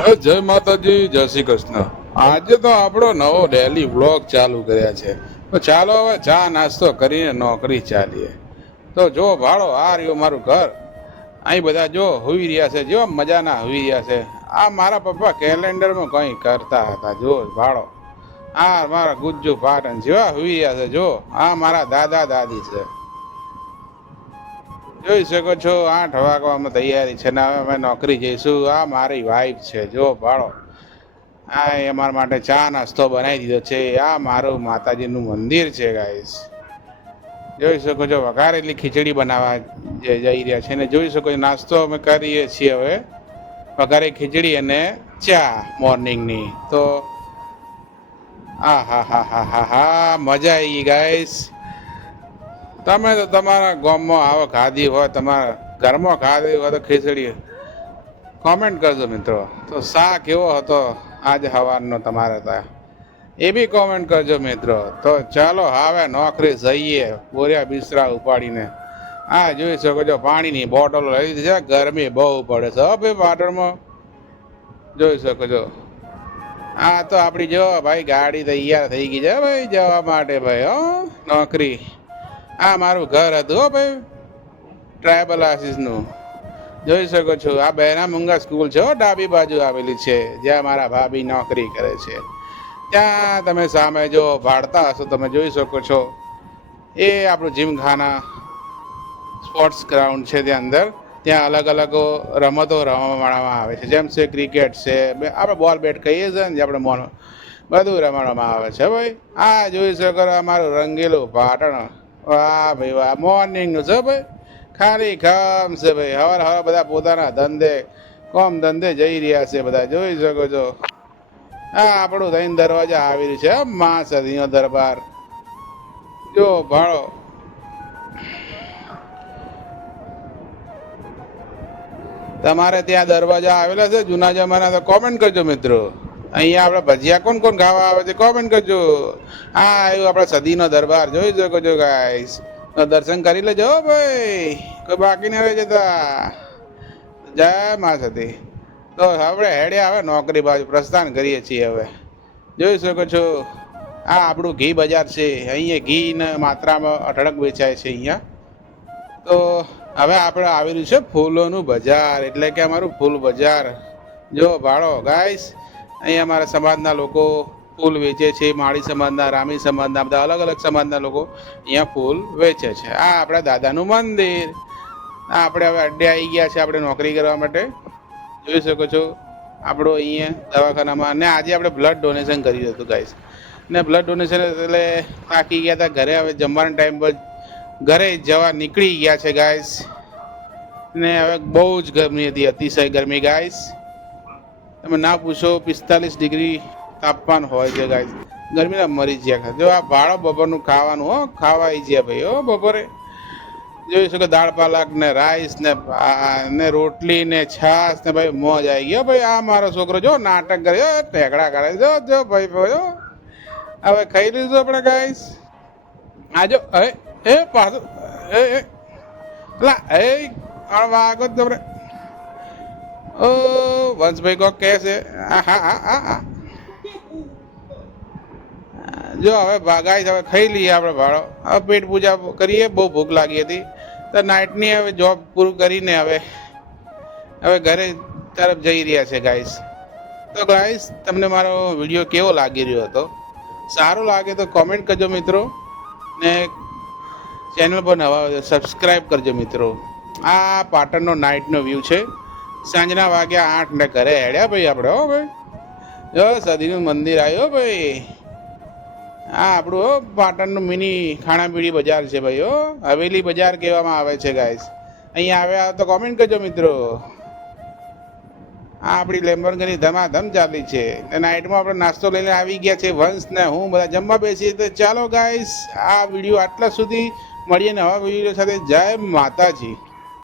જય માતાજી, જય શ્રી કૃષ્ણ. આજે તો આપણો નવો ડેલી વ્લોગ ચાલુ કર્યા છે. તો ચાલો હવે ચા નાસ્તો કરીને નોકરી ચાલીએ. તો જો ભાડો આ રહ્યો મારું ઘર. અહીં બધા જો હુઈ રહ્યા છે, જો મજાના હુઈ રહ્યા છે. આ મારા પપ્પા કેલેન્ડરમાં કંઈ કરતા હતા, જો ભાડો. આ મારા ગુજ્જુ પાટણ જેવા હુઈ રહ્યા છે, જો આ મારા દાદા દાદી છે. જોઈ શકો છો 8 વાગવામાં તૈયારી છે ને હવે અમે નોકરી જઈશું. આ મારી વાઈફ છે, જો ભાડો. આ અમારા માટે ચા નાસ્તો બનાવી દીધો છે. આ મારું માતાજીનું મંદિર છે ગાઈસ. જોઈ શકો છો વઘારેલી ખીચડી બનાવવા જઈ રહ્યા છે ને જોઈ શકો છો નાસ્તો અમે કરીએ છીએ હવે વઘારેલી ખીચડી અને ચા મોર્નિંગની. તો હા મજા આવી ગઈ ગાઈસ. તમે તો તમારા ગામમાં આવો ખાધી હોય, તમારા ઘરમાં ખાધી હોય તો ખીચડી કોમેન્ટ કરજો મિત્રો. તો શા કેવો હતો આજ સવારનો તમારે ત્યાં એ બી કોમેન્ટ કરજો મિત્રો. તો ચાલો હવે નોકરી જઈએ બોરિયા બિસ્તરા ઉપાડીને. હા જોઈ શકો છો પાણીની બોટલો લઈ લીધી છે. ગરમી બહુ પડે છે ભાઈ પાટણમાં, જોઈ શકો છો. હા તો આપણી જો ભાઈ ગાડી તૈયાર થઈ ગઈ છે ભાઈ જવા માટે ભાઈ હો નોકરી. આ મારું ઘર હતું હો ભાઈ ટ્રાયબલ આશીષનું, જોઈ શકો છો. આ બહેરા મુંગા સ્કૂલ છે હો ડાબી બાજુ આવેલી છે જ્યાં મારા ભાભી નોકરી કરે છે. ત્યાં તમે સામે જો ભાડતા હશો તમે જોઈ શકો છો. એ આપણું જીમખાના સ્પોર્ટ્સ ગ્રાઉન્ડ છે ત્યાં અંદર. ત્યાં અલગ અલગ રમતો રમવામાં આવે છે, જેમ છે ક્રિકેટ છે, આપણે બોલ બેટ કહીએ છીએ ને જે આપણે મોન બધું રમવામાં આવે છે ભાઈ. આ જોઈ શકો અમારું રંગીલું પાટણ. વાહ ભાઈ વાહ, મોર્નિંગનું છે ભાઈ. ખાલી ખામ છે ભાઈ. હવાર હવાર બધા પોતાના ધંધે કોમ ધંધે જઈ રહ્યા છે બધા, જોઈ શકો છો. હા આપણું થઈને દરવાજા આવેલું છે મા સદીનો દરબાર, જો ભાડો. તમારે ત્યાં દરવાજા આવેલા છે જૂના જમાના તો કોમેન્ટ કરજો મિત્રો. અહીંયા આપણે ભજીયા કોણ કોણ ખાવા આવે છે કોમેન્ટ કરજો. હા આવ્યું આપણે સદીનો દરબાર, જોઈ શકો છો ગાઈસ. દર્શન કરી લેજો ભાઈ, કોઈ બાકી ના રહી જતા. જય મા સતી. તો આપણે હેડે આવે નોકરી બાજુ પ્રસ્થાન કરીએ છીએ હવે, જોઈ શકો છો. આ આપણું ઘી બજાર છે. અહીંયા ઘીને માત્રામાં અઢળક વેચાય છે અહીંયા. તો હવે આપણે આવેલું છે ફૂલોનું બજાર, એટલે કે અમારું ફૂલ બજાર. જો ભાડો ગાઈસ, અહીંયા અમારા સમાજના લોકો ફૂલ વેચે છે. માળી સમાજના, રામી સમાજના, બધા અલગ અલગ સમાજના લોકો અહીંયા ફૂલ વેચે છે. આ આપણા દાદાનું મંદિર. આપણે હવે અડ્ડે આવી ગયા છે આપણે નોકરી કરવા માટે, જોઈ શકો છો. આપણું અહીંયા દવાખાનામાં ને આજે આપણે બ્લડ ડોનેશન કર્યું હતું ગાઈસ. ને બ્લડ ડોનેશન એટલે થાકી ગયા હતા ઘરે. હવે જમવાના ટાઈમ પર ઘરે જવા નીકળી ગયા છે ગાઈસ. ને હવે બહુ જ ગરમી હતી, અતિશય ગરમી ગાઈસ. તમે ના પૂછો 45 ડિગ્રી તાપમાન હોય છે ગાઈસ. ગરમીના મરી ગયા. જો આ ભાડો બપોરનું ખાવાનું હો, ખાવા આવી ગયા ભાઈ હો બપોરે. જોઈ શકો દાળ પાલક ને રાઈસ ને રોટલી ને છાશ ને ભાઈ મોજ આવી ગયો ભાઈ. આ મારો છોકરો જો નાટક કર્યો, ટેકડા કરે જો ભાઈ ભાઈ. હવે ખાઈ લીધું આપણે ગાઈસ. આજો એ પાછું એ વાગો તમને. ઓ વંશભાઈ કોક કહે છે. હા જો હવે ગાઈસ હવે ખાઈ લઈએ આપણે ભાડો. હવે પેટ પૂજા કરીએ, બહુ ભૂખ લાગી હતી તો નાઇટની હવે જોબ પૂરું કરીને હવે ઘરે તરફ જઈ રહ્યા છે ગાઈસ. તો ગાઈસ તમને મારો વિડીયો કેવો લાગી રહ્યો હતો? સારું લાગે તો કોમેન્ટ કરજો મિત્રો, ને ચેનલ પર નવા હોય સબસ્ક્રાઈબ કરજો મિત્રો. આ પાટણનો નાઇટનો વ્યૂ છે. સાંજના વાગ્યા 8 ને ઘરે હેડ્યા ભાઈ આપણે હો ભાઈ. જો સદીનું મંદિર આવ્યો ભાઈ. હા આપણું હો પાટણનું મિની ખાણાપીણી બજાર છે ભાઈ હો. હવેલી બજાર કહેવામાં આવે છે ગાઈસ. અહીંયા આવ્યા તો કોમેન્ટ કરજો મિત્રો. આ આપણી લેમ્બોર્ગિની ધમાધમ ચાલી છે. નાઇટમાં આપણે નાસ્તો લઈને આવી ગયા છે વંશ ને હું બધા જમવા બેસીએ. તો ચાલો ગાઈસ આ વિડીયો આટલા સુધી મળીએ નવા વિડીયો સાથે. જય માતાજી.